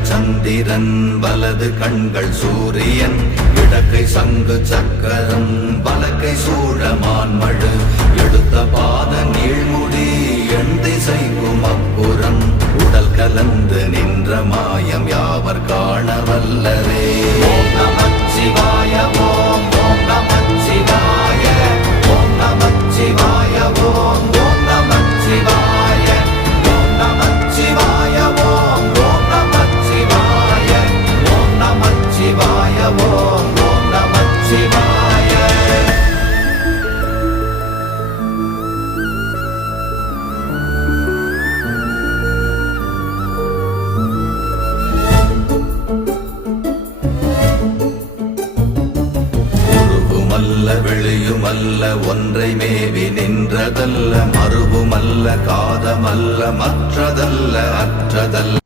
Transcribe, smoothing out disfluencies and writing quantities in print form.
இடங்கள் சந்திரன் வலது கண்கள் சூரியன் இடக்கை சங்கு சக்கரம் வலக்கை சூழமான்மழு எடுத்த பாத நீழ்முடி எண் திசைக்கும் அப்புறம் உடல் கலந்து நின்ற மாயம் யாவர் காண வல்லரே. ஓம் நமச்சிவாய ஓம் ஓம் நமச்சிவாய ஓம் நமச்சிவாய ஓம் ஓம் நமச்சிவாய ஓம் நமச்சிவாய ஓம் ஓம் நமச்சிவாய ஓம் நமச்சிவாய ஓம் ஓம் நமச்சிவாய. வெளியுமல்ல ஒன்றை மேவி நின்றதல்ல மறுவுமல்ல காதமல்ல மற்றதல்ல அற்றதல்ல